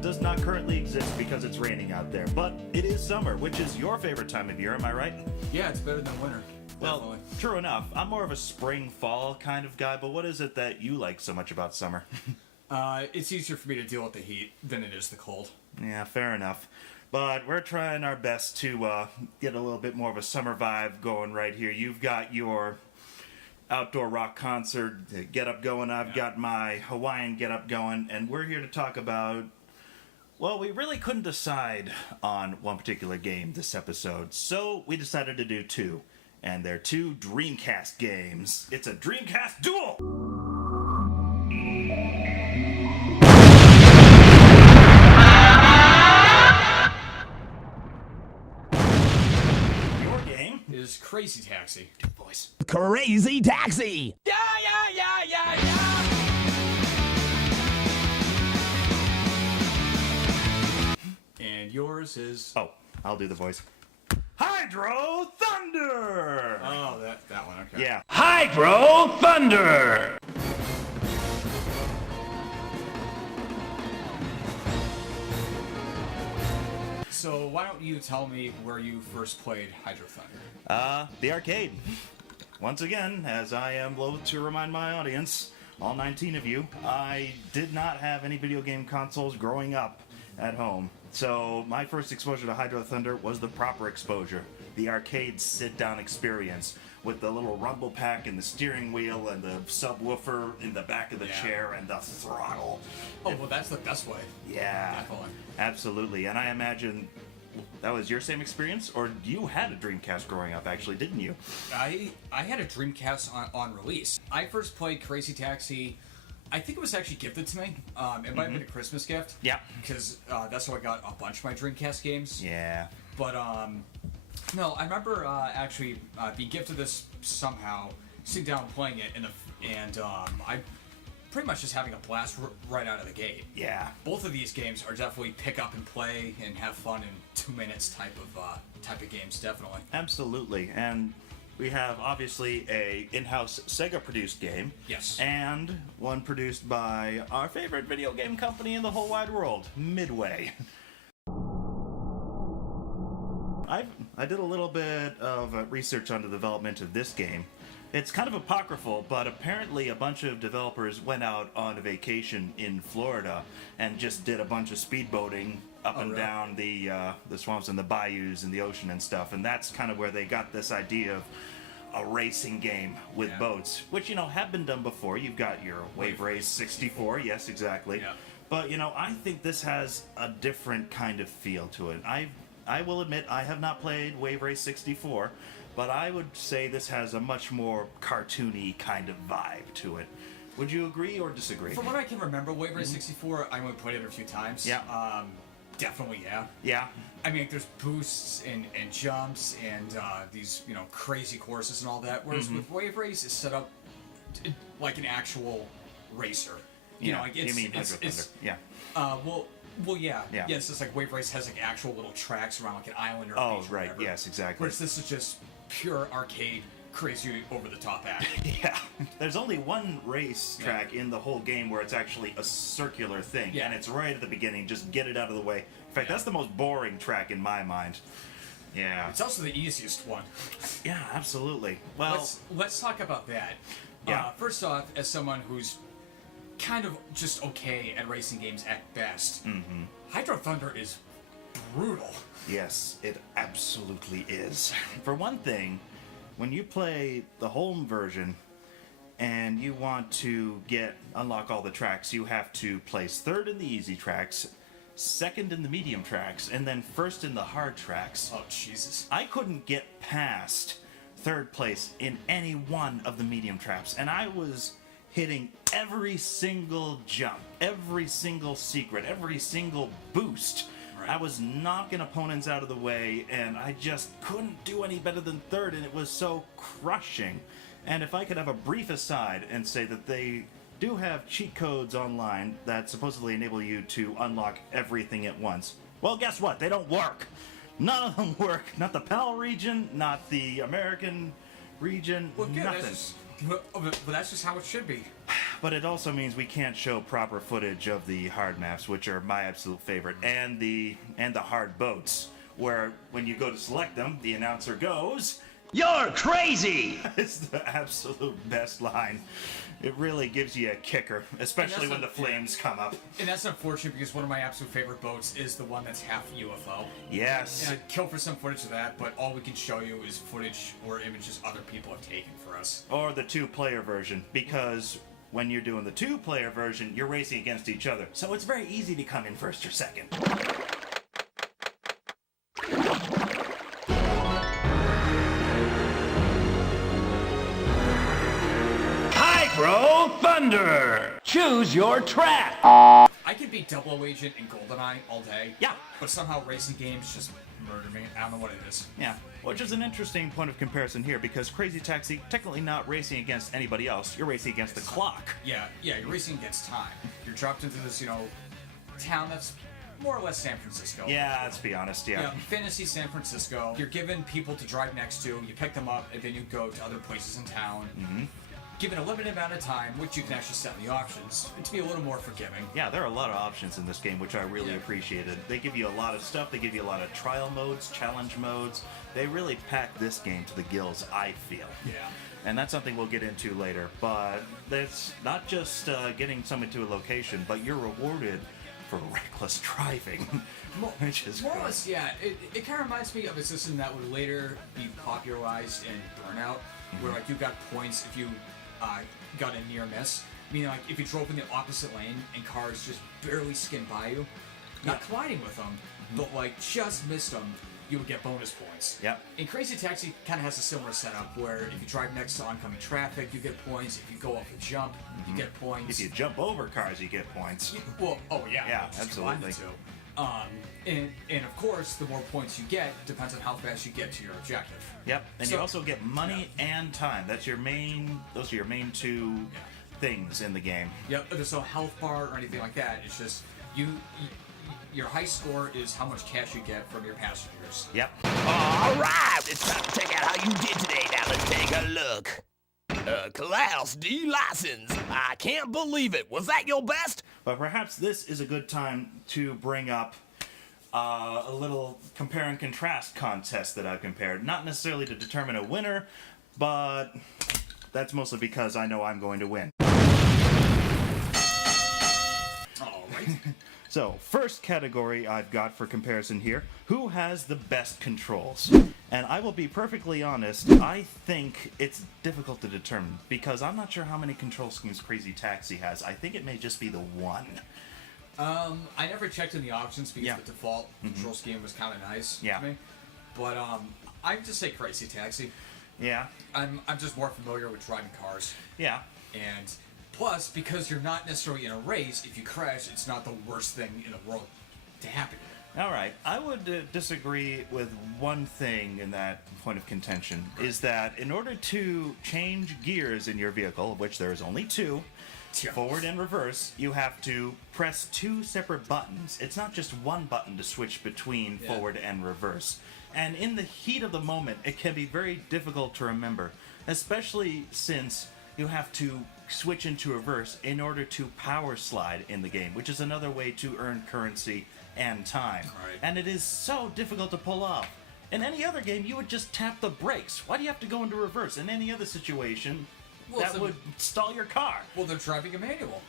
Does not currently exist because it's raining out there, but it is summer, which is your favorite time of year, am I right? Yeah, it's better than winter. Well, definitely. True enough. I'm more of a spring, fall kind of guy, but what is it that you like so much about summer? It's easier for me to deal with the heat than it is the cold. Yeah, fair enough. But we're trying our best to get a little bit more of a summer vibe going right here. You've got your outdoor rock concert get up going. I've got my Hawaiian get up going, and we're here to talk about... Well, we really couldn't decide on one particular game this episode, so we decided to do two. And they're two Dreamcast games. It's a Dreamcast duel! Your game is Crazy Taxi. Voice. Crazy Taxi! Yeah! And yours is... Oh, I'll do the voice. Hydro Thunder! Oh, that one, okay. Yeah. Hydro Thunder! So why don't you tell me where you first played Hydro Thunder? The arcade. Once again, as I am loath to remind my audience, all 19 of you, I did not have any video game consoles growing up at home. So my first exposure to Hydro Thunder was the proper exposure, the arcade sit-down experience with the little rumble pack and the steering wheel and the subwoofer in the back of the chair and the throttle. Oh, well, that's the best way. Yeah, Definitely. Absolutely. And I imagine that was your same experience, or you had a Dreamcast growing up, actually, didn't you? I had a Dreamcast on release. I first played Crazy Taxi... I think it was actually gifted to me. It might have been a Christmas gift. Yeah. Because that's how I got a bunch of my Dreamcast games. Yeah. But, no, I remember actually being gifted this somehow, sitting down and playing it, and I pretty much just having a blast right out of the gate. Yeah. Both of these games are definitely pick up and play and have fun in 2 minutes type of games, definitely. Absolutely. And... we have, obviously, a in-house Sega-produced game. Yes. And one produced by our favorite video game company in the whole wide world, Midway. I did a little bit of research on the development of this game. It's kind of apocryphal, but apparently a bunch of developers went out on a vacation in Florida and just did a bunch of speedboating up and down the swamps and the bayous and the ocean and stuff, and that's kind of where they got this idea of a racing game with boats, which, you know, have been done before. You've got your Wave Race 64, yes, exactly. Yeah. But, you know, I think this has a different kind of feel to it. I will admit I have not played Wave Race 64, but I would say this has a much more cartoony kind of vibe to it. Would you agree or disagree? From what I can remember, Wave Race 64, I only played it a few times. Yeah. Definitely, yeah. Yeah. I mean, there's boosts and jumps and these, you know, crazy courses and all that. Whereas with Wave Race, it's set up like an actual racer. You know, like it's, you mean it's, Hydro Thunder. Yeah. Well, yeah. Yeah. Yeah, it's just like Wave Race has like actual little tracks around like an island or a Oh, beach or right. whatever. Yes, exactly. Whereas this is just pure arcade, crazy over-the-top act. Yeah. There's only one race track in the whole game where it's actually a circular thing. Yeah. And it's right at the beginning. Just get it out of the way. In fact, that's the most boring track in my mind. Yeah. It's also the easiest one. Yeah, absolutely. Well, let's talk about that. Yeah. First off, as someone who's kind of just okay at racing games at best, Hydro Thunder is brutal. yes, it absolutely is. For one thing, when you play the home version and you want to unlock all the tracks, you have to place third in the easy tracks, second in the medium tracks, and then first in the hard tracks. Oh, Jesus. I couldn't get past third place in any one of the medium tracks, and I was hitting every single jump, every single secret, every single boost. Right. I was knocking opponents out of the way, and I just couldn't do any better than third, and it was so crushing. And if I could have a brief aside and say that they do have cheat codes online that supposedly enable you to unlock everything at once. Well, guess what? They don't work. None of them work. Not the PAL region, not the American region, Well, good. nothing. But that's just how it should be. But it also means we can't show proper footage of the hard maps, which are my absolute favorite, and the hard boats, where when you go to select them, the announcer goes, You're crazy! it's the absolute best line. It really gives you a kicker, especially when the flames come up. And that's unfortunate because one of my absolute favorite boats is the one that's half UFO. Yes. And I'd kill for some footage of that, but all we can show you is footage or images other people have taken for us. Or the two-player version, because when you're doing the two-player version, you're racing against each other. So it's very easy to come in first or second. Hydro Thunder! Choose your track! I could be Double Agent in GoldenEye all day. Yeah. But somehow racing games just murder me. I don't know what it is. Yeah, which is an interesting point of comparison here, because Crazy Taxi, technically not racing against anybody else, you're racing against the clock. Yeah, you're racing against time. You're dropped into this, town that's more or less San Francisco. Yeah, let's be honest, yeah. Fantasy San Francisco. You're given people to drive next to, you pick them up, and then you go to other places in town. Mm-hmm. Given a limited amount of time, which you can actually set in the options, to be a little more forgiving. Yeah, there are a lot of options in this game, which I really appreciated. They give you a lot of stuff. They give you a lot of trial modes, challenge modes. They really pack this game to the gills, I feel. Yeah. And that's something we'll get into later. But it's not just getting someone to a location, but you're rewarded for reckless driving, which is More or good. less, yeah. It kind of reminds me of a system that would later be popularized in Burnout, where like you got points if you got a near miss. Meaning, like, if you drove in the opposite lane and cars just barely skimmed by you, not colliding with them, but, like, just missed them, you would get bonus points. Yep. And Crazy Taxi kind of has a similar setup where if you drive next to oncoming traffic, you get points. If you go off a jump, you get points. If you jump over cars, you get points. Well, Yeah, just absolutely. combine the two. And of course, the more points you get depends on how fast you get to your objective. Yep, and So- you also get money and time. That's your main. Those are your main two things in the game. Yep. There's no health bar or anything like that. It's just your high score is how much cash you get from your passengers. Yep. Alright, it's time to check out how you did today. Now let's take a look. Class D license. I can't believe it. Was that your best? But perhaps this is a good time to bring up a little compare and contrast contest that I've compared. Not necessarily to determine a winner, but that's mostly because I know I'm going to win. All right. So, first category I've got for comparison here, who has the best controls? And I will be perfectly honest, I think it's difficult to determine, because I'm not sure how many control schemes Crazy Taxi has. I think it may just be the one. I never checked in the options because Yeah. the default control scheme was kind of nice Yeah. to me. But I'd just say Crazy Taxi. Yeah, I'm just more familiar with driving cars. yeah. And plus, because you're not necessarily in a race, if you crash, it's not the worst thing in the world to happen. All right, I would disagree with one thing in that point of contention, is that in order to change gears in your vehicle, of which there is only two, Yeah. forward and reverse, you have to press two separate buttons. It's not just one button to switch between forward and reverse. And in the heat of the moment, it can be very difficult to remember, especially since you have to switch into reverse in order to power slide in the game, which is another way to earn currency and time. Right. And it is so difficult to pull off. In any other game, you would just tap the brakes. Why do you have to go into reverse? In any other situation, that would stall your car. Well, they're driving a manual.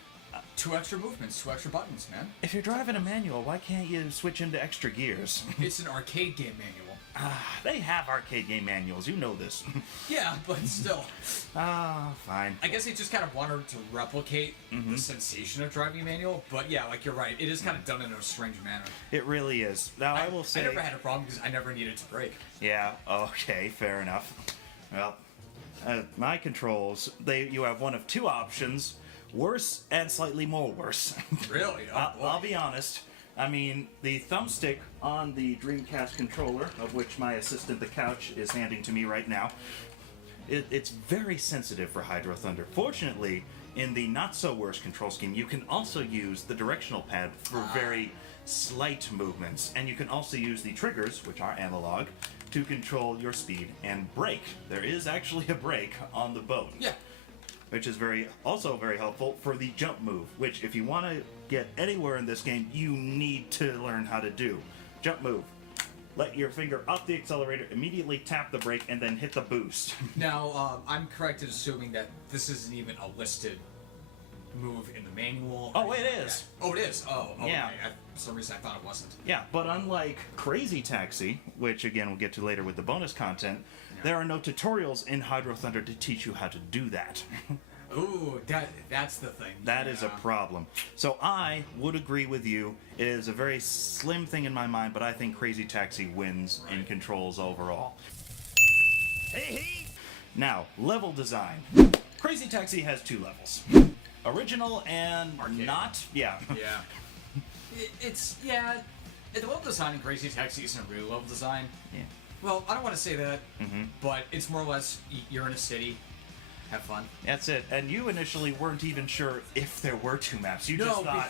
2 extra movements, 2 extra buttons, man. If you're driving a manual, why can't you switch into extra gears? It's an arcade game manual. They have arcade game manuals, you know this. Yeah, but still. Fine. I guess they just kind of wanted to replicate the sensation of driving a manual. But yeah, like you're right. It is kind of done in a strange manner. It really is. Now, I will say... I never had a problem because I never needed to brake. Yeah, okay, fair enough. Well, my controls, you have one of two options, worse and slightly more worse. Really? I'll be honest. I mean, the thumbstick on the Dreamcast controller, of which my assistant, the couch, is handing to me right now, it's very sensitive for Hydro Thunder. Fortunately, in the not-so-worse control scheme, you can also use the directional pad for very slight movements, and you can also use the triggers, which are analog, to control your speed and brake. There is actually a brake on the boat. Yeah. Which is also very helpful for the jump move, which if you want to get anywhere in this game, you need to learn how to do. Jump move. Let your finger off the accelerator, immediately tap the brake, and then hit the boost. Now, I'm correct in assuming that this isn't even a listed move in the manual. Oh, it is. Oh, it is. Oh, yeah. Okay. For some reason, I thought it wasn't. Yeah, but unlike Crazy Taxi, which again we'll get to later with the bonus content, there are no tutorials in Hydro Thunder to teach you how to do that. Ooh, that's the thing. That is a problem. So I would agree with you. It is a very slim thing in my mind, but I think Crazy Taxi wins in controls overall. Hey. Now, level design. Crazy Taxi has 2 levels. Original and Arcade. not. Yeah. Yeah. The level design in Crazy Taxi isn't a real level design. Yeah. Well, I don't want to say that, but it's more or less you're in a city, have fun. That's it. And you initially weren't even sure if there were 2 maps. You just thought.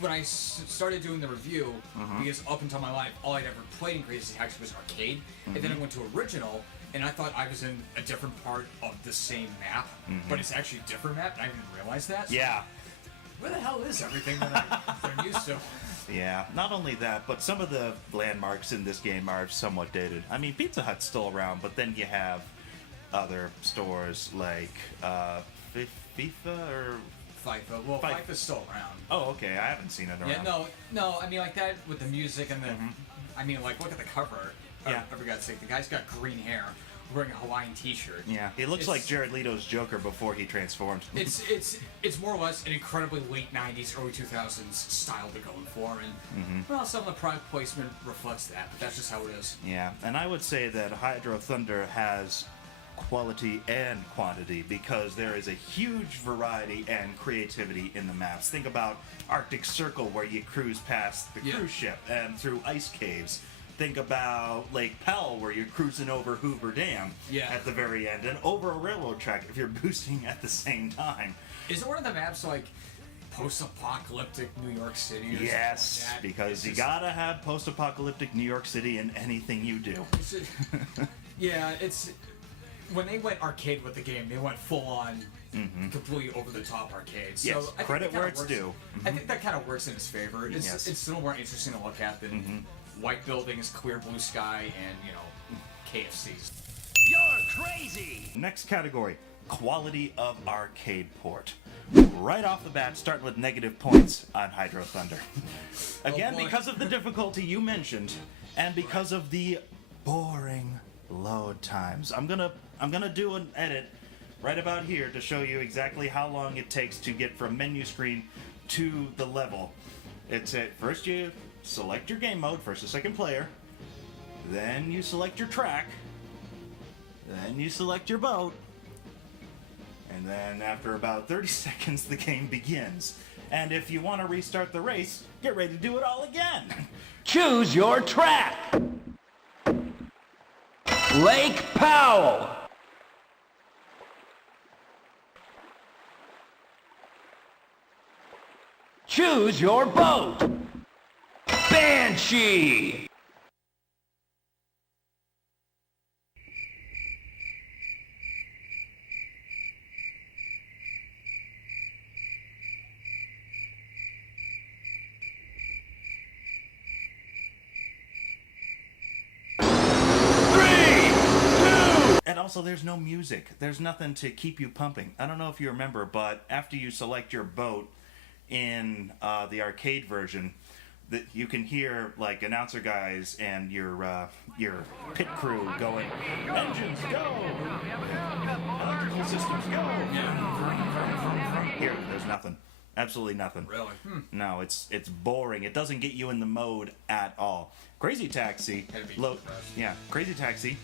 When I started doing the review, because up until my life, all I'd ever played in Crazy Taxi was arcade, and then I went to original, and I thought I was in a different part of the same map, but it's actually a different map, and I didn't realize that. So Yeah. where the hell is everything that I'm used to? Yeah, not only that, but some of the landmarks in this game are somewhat dated. I mean, Pizza Hut's still around, but then you have other stores like FIFA or... FIFA. Well, FIFA's still around. Oh, okay, I haven't seen it around. Yeah, no, I mean, like that with the music and the... I mean, like, look at the cover. Yeah. For God's sake, the guy's got green hair, wearing a Hawaiian t-shirt. Yeah, he looks like Jared Leto's Joker before he transformed. It's more or less an incredibly late 90s, early 2000s style they're going for, and, well, some of the product placement reflects that, but that's just how it is. Yeah, and I would say that Hydro Thunder has quality and quantity because there is a huge variety and creativity in the maps. Think about Arctic Circle, where you cruise past the cruise ship and through ice caves. Think about Lake Powell, where you're cruising over Hoover Dam at the very end, and over a railroad track if you're boosting at the same time. Is one of the maps like post-apocalyptic New York City? Or Yes, something like that? because you gotta have post-apocalyptic New York City in anything you do. Yeah, it's... When they went arcade with the game, they went full-on, completely over-the-top arcade. So Yes, I credit think where it's due. I think that kind of works in his favor. It's still more interesting to look at than white buildings, clear blue sky, and, KFCs. You're crazy. Next category, quality of arcade port. Right off the bat, starting with negative points on Hydro Thunder. Again, because of the difficulty you mentioned, and because of the boring load times. I'm gonna do an edit right about here to show you exactly how long it takes to get from menu screen to the level. It's first you select your game mode, first or second player, then you select your track, then you select your boat, and then after about 30 seconds the game begins. And if you want to restart the race, get ready to do it all again. Choose your track. Lake Powell. Choose your boat. Banshee. And also, there's no music. There's nothing to keep you pumping. I don't know if you remember, but after you select your boat in the arcade version, that you can hear like announcer guys and your pit crew going, "Engines go, electrical systems go." Here, there's nothing. Absolutely nothing. Really? No, it's boring. It doesn't get you in the mode at all. Crazy Taxi, Crazy Taxi.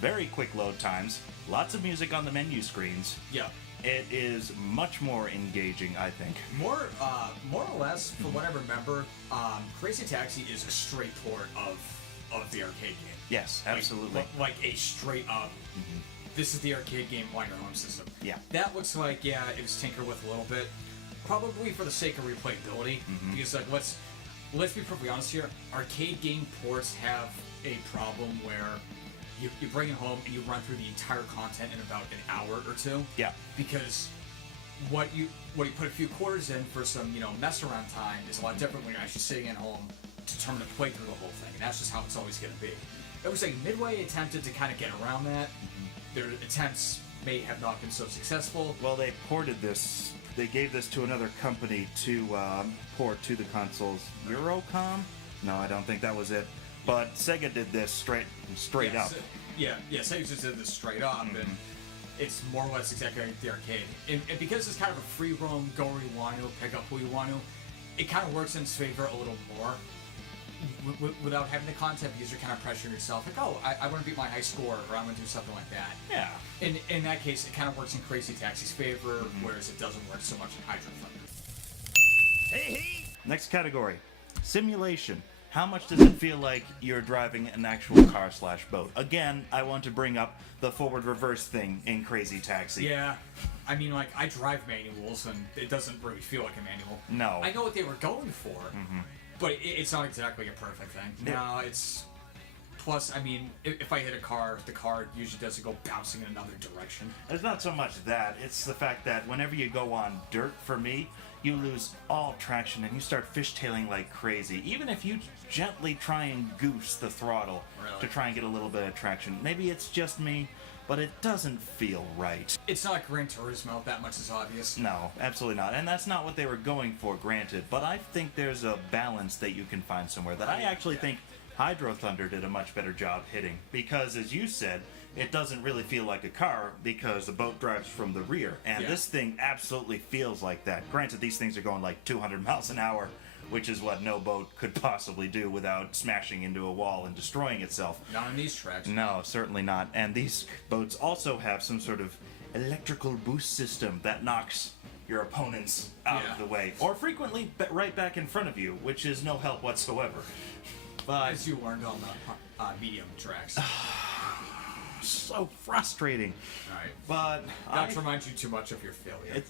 Very quick load times, lots of music on the menu screens. Yeah. It is much more engaging, I think. More or less, from what I remember, Crazy Taxi is a straight port of the arcade game. Yes, absolutely. Like a straight up. This is the arcade game on your home system. Yeah. That looks like it was tinkered with a little bit, probably for the sake of replayability. Because like let's be perfectly honest here, arcade game ports have a problem where you bring it home and you run through the entire content in about an hour or two. Yeah. Because what you put a few quarters in for some mess around time is a lot different when you're actually sitting at home determined to play through the whole thing, and that's just how it's always going to be. It was like Midway attempted to kind of get around that. Their attempts may have not been so successful. Well, they ported this. They gave this to another company to port to the consoles. Eurocom? No, I don't think that was it. But Sega did this straight up. Sega just did this straight up, and it's more or less exactly like the arcade. And because it's kind of a free roam, go where you want to, pick up who you want to, it kind of works in its favor a little more. Without having the content, because you're kind of pressuring yourself, like, oh, I want to beat my high score, or I want to do something like that. Yeah. In that case, it kind of works in Crazy Taxi's favor, whereas it doesn't work so much in Hydro Thunder. Hey! Next category, simulation. How much does it feel like you're driving an actual car/boat? Again, I want to bring up the forward-reverse thing in Crazy Taxi. Yeah. I mean, like, I drive manuals, and it doesn't really feel like a manual. No. I know what they were going for, but it's not exactly a perfect thing. No, it's... Plus, I mean, if I hit a car, the car usually doesn't go bouncing in another direction. It's not so much that, it's the fact that whenever you go on dirt, for me, you lose all traction and you start fishtailing like crazy. Even if you gently try and goose the throttle to try and get a little bit of traction. Maybe it's just me, but it doesn't feel right. It's not Gran Turismo, that much is obvious. No, absolutely not. And that's not what they were going for, granted. But I think there's a balance that you can find somewhere that I actually think Hydro Thunder did a much better job hitting. Because, as you said, it doesn't really feel like a car because the boat drives from the rear. And this thing absolutely feels like that. Granted, these things are going like 200 miles an hour, which is what no boat could possibly do without smashing into a wall and destroying itself. Not on these tracks. No, certainly not. And these boats also have some sort of electrical boost system that knocks your opponents out of the way. Or frequently right back in front of you, which is no help whatsoever. But as you learned on the medium tracks. So frustrating. Right. But Not to remind you too much of your failure.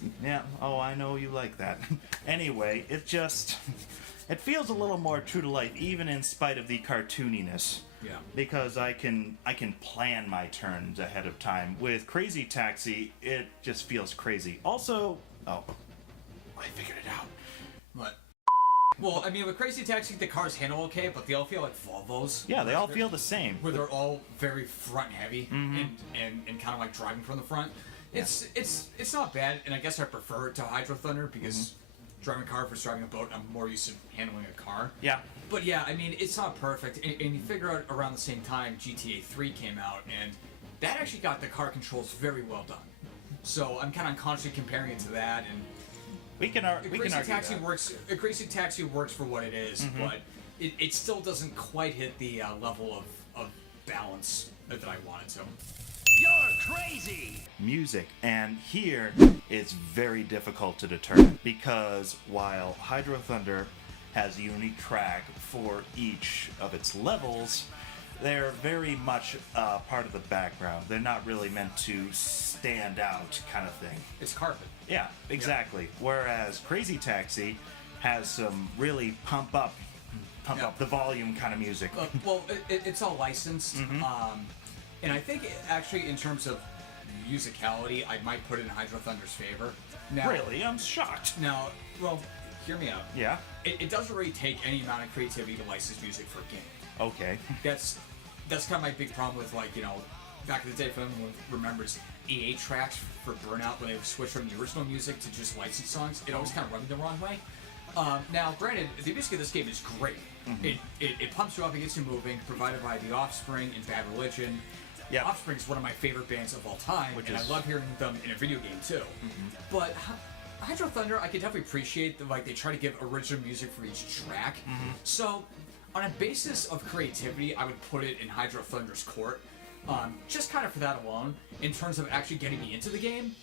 Oh, I know you like that. Anyway, it feels a little more true to life, even in spite of the cartooniness. Yeah. Because I can plan my turns ahead of time. With Crazy Taxi, it just feels crazy. Also, I figured it out. What? Well, I mean, with Crazy Taxi, the cars handle okay, but they all feel like Volvos. Yeah, they all feel the same. Where they're all very front heavy and kind of like driving from the front. It's not bad, and I guess I prefer it to Hydro Thunder because driving a car versus driving a boat, I'm more used to handling a car. Yeah. But yeah, I mean, it's not perfect, and you figure out around the same time GTA 3 came out, and that actually got the car controls very well done. So I'm kind of constantly comparing it to that, and we can argue that. Crazy Taxi works for what it is, but it still doesn't quite hit the level of balance that I want it to. You're crazy! Music, and here it's very difficult to determine because while Hydro Thunder has a unique track for each of its levels, they're very much part of the background. They're not really meant to stand out, kind of thing. It's carpet. Yeah, exactly. Yeah. Whereas Crazy Taxi has some really pump up the volume kind of music. Well, it's all licensed, and I think actually in terms of musicality, I might put it in Hydro Thunder's favor. Now, really? I'm shocked. Now, well, hear me out. Yeah? It doesn't really take any amount of creativity to license music for a game. Okay. That's kind of my big problem with, like, back in the day, if anyone remembers EA tracks for Burnout, when they switched from the original music to just licensed songs, it always kind of rubbed me the wrong way. Now, granted, the music of this game is great. It pumps you up, it gets you moving, provided by The Offspring and Bad Religion. Yeah. Offspring is one of my favorite bands of all time, I love hearing them in a video game too. But Hydro Thunder, I can definitely appreciate that, like, they try to give original music for each track. So, on a basis of creativity, I would put it in Hydro Thunder's court. Just kind of for that alone. In terms of actually getting me into the game,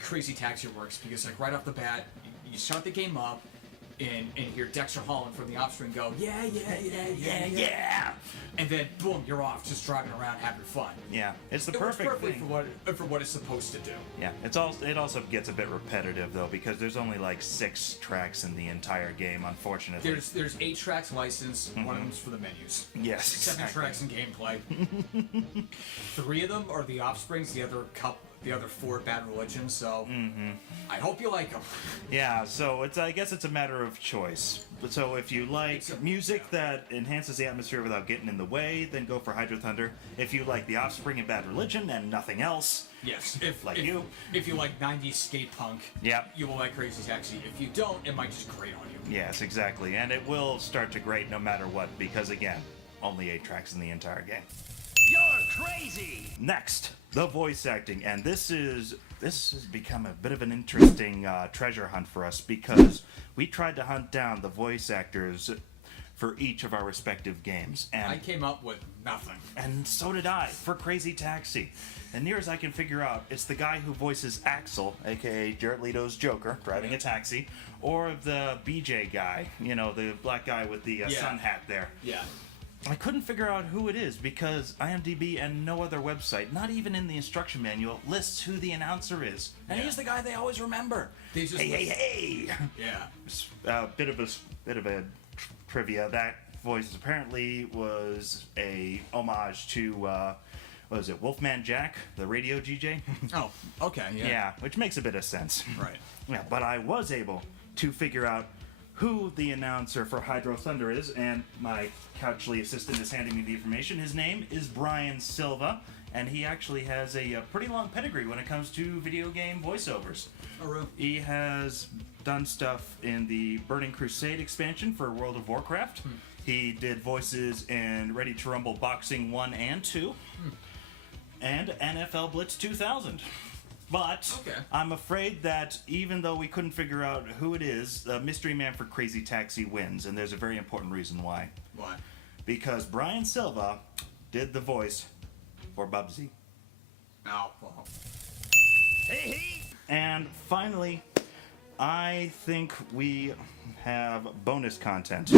Crazy Taxi works because, like, right off the bat, you start the game up, and hear Dexter Holland from the Offspring go, yeah. And then, boom, you're off, just driving around having fun. Yeah, it's the It works perfect perfectly thing. for what it's supposed to do. Yeah, it also gets a bit repetitive though because there's only like 6 tracks in the entire game, unfortunately. There's 8 tracks licensed. One of them's for the menus. Yes, 7 exactly. tracks in gameplay. 3 of them are the Offsprings. The other 4 Bad Religion. So I hope you like them. Yeah, so I guess it's a matter of choice. So if you like music that enhances the atmosphere without getting in the way, then go for Hydro Thunder. If you like The Offspring and Bad Religion and nothing else, Yes, if you like 90s skate punk, Yep. you will like Crazy Taxi. If you don't, it might just grate on you. yes, exactly. And it will start to grate no matter what because, again, only 8 tracks in the entire game. You're crazy! Next, the voice acting. And this has become a bit of an interesting treasure hunt for us because we tried to hunt down the voice actors for each of our respective games. And I came up with nothing. And so did I, for Crazy Taxi. And near as I can figure out, it's the guy who voices Axel, aka Jared Leto's Joker, driving a taxi, or the BJ guy, the black guy with the sun hat there. Yeah. I couldn't figure out who it is because IMDb and no other website, not even in the instruction manual, lists who the announcer is. And he's the guy they always remember. They just Hey! Yeah. Bit of a trivia. That voice apparently was a homage to what was it, Wolfman Jack, the radio DJ? Oh, okay. Yeah. Yeah, which makes a bit of sense. Right. Yeah, but I was able to figure out who the announcer for Hydro Thunder is, and my Couchly assistant is handing me the information. His name is Brian Silva, and he actually has a pretty long pedigree when it comes to video game voiceovers. Oh, really? He has done stuff in the Burning Crusade expansion for World of Warcraft. He did voices in Ready to Rumble Boxing 1 and 2, and NFL Blitz 2000. But I'm afraid that even though we couldn't figure out who it is, the mystery man for Crazy Taxi wins, and there's a very important reason why. Why? Because Brian Silva did the voice for Bubsy. Oh, well. Hey! And finally, I think we have bonus content.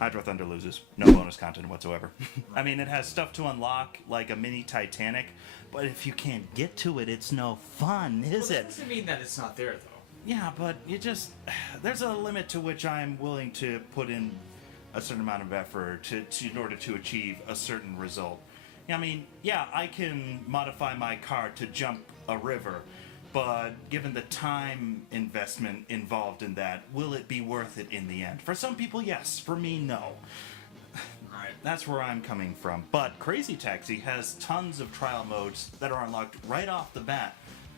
Hydro Thunder loses. No bonus content whatsoever. I mean, it has stuff to unlock, like a mini Titanic, but if you can't get to it, it's no fun, is That it? doesn't mean that it's not there, though. Yeah, but there's a limit to which I'm willing to put in a certain amount of effort in order to achieve a certain result. I mean, yeah, I can modify my car to jump a river, but given the time investment involved in that, will it be worth it in the end? For some people, yes. For me, no. Right. That's where I'm coming from. But Crazy Taxi has tons of trial modes that are unlocked right off the bat.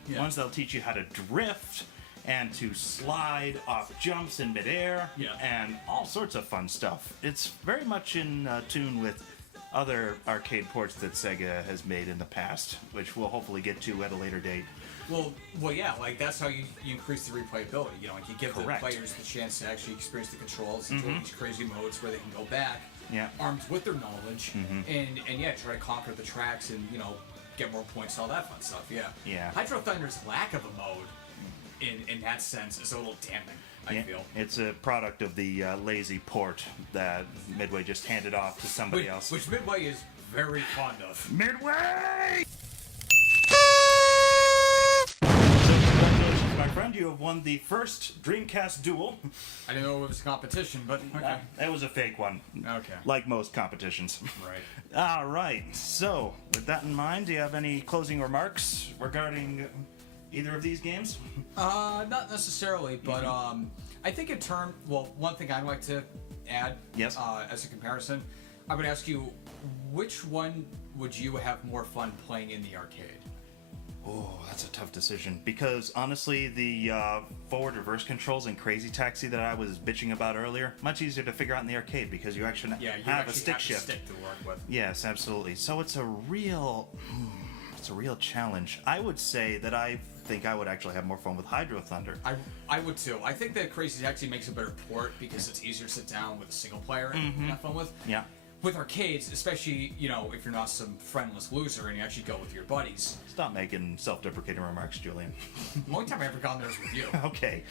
Yeah. Ones that'll teach you how to drift and to slide off jumps in midair, and all sorts of fun stuff. It's very much in tune with other arcade ports that Sega has made in the past, which we'll hopefully get to at a later date. Well, yeah, like that's how you increase the replayability. Like you give the Correct. players the chance to actually experience the controls and do these crazy modes where they can go back, armed with their knowledge, and try to conquer the tracks and get more points and all that fun stuff. Yeah. Hydro Thunder's lack of a mode, in that sense, is a little damning. I feel it's a product of the lazy port that Midway just handed off to somebody else. Which Midway is very fond of. Midway! Congratulations, my friend. You have won the first Dreamcast duel. I didn't know it was a competition, but okay. That was a fake one. Okay. Like most competitions. Right. All right. So, with that in mind, do you have any closing remarks regarding either of these games? Not necessarily, but I think one thing I'd like to add as a comparison, I would ask you, which one would you have more fun playing in the arcade? Oh, that's a tough decision because honestly, the forward reverse controls in Crazy Taxi that I was bitching about earlier, much easier to figure out in the arcade because you actually have a stick shift. Stick to work with. Yes, absolutely. So it's a real challenge. I would say that I think I would actually have more fun with Hydro Thunder. I would too. I think that Crazy Taxi makes a better port because it's easier to sit down with a single player and have fun with. Yeah. with arcades, especially, you know, if you're not some friendless loser and you actually go with your buddies. Stop making self-deprecating remarks, Julian. The only time I ever gone there was with you. Okay.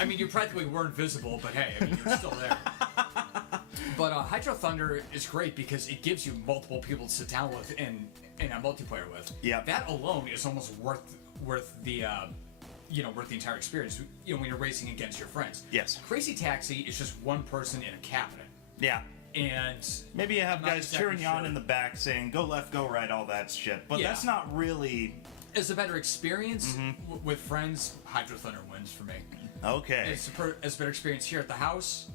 I mean, you practically weren't visible, but hey, I mean, you're still there. But Hydro Thunder is great because it gives you multiple people to sit down with and a multiplayer with. Yeah. That alone is almost worth the worth the entire experience. You know, when you're racing against your friends. Yes. Crazy Taxi is just one person in a cabinet. Yeah. And maybe you have I'm not guys exactly cheering you on sure. in the back saying, go left, go right, all that shit. But Yeah. that's not really... It's a better experience with friends. Hydro Thunder wins for me. Okay. It's a better experience here at the house.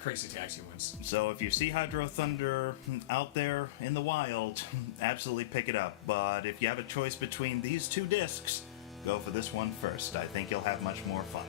Crazy Taxi wins. So if you see Hydro Thunder out there in the wild, absolutely pick it up. But if you have a choice between these two discs, go for this one first. I think you'll have much more fun.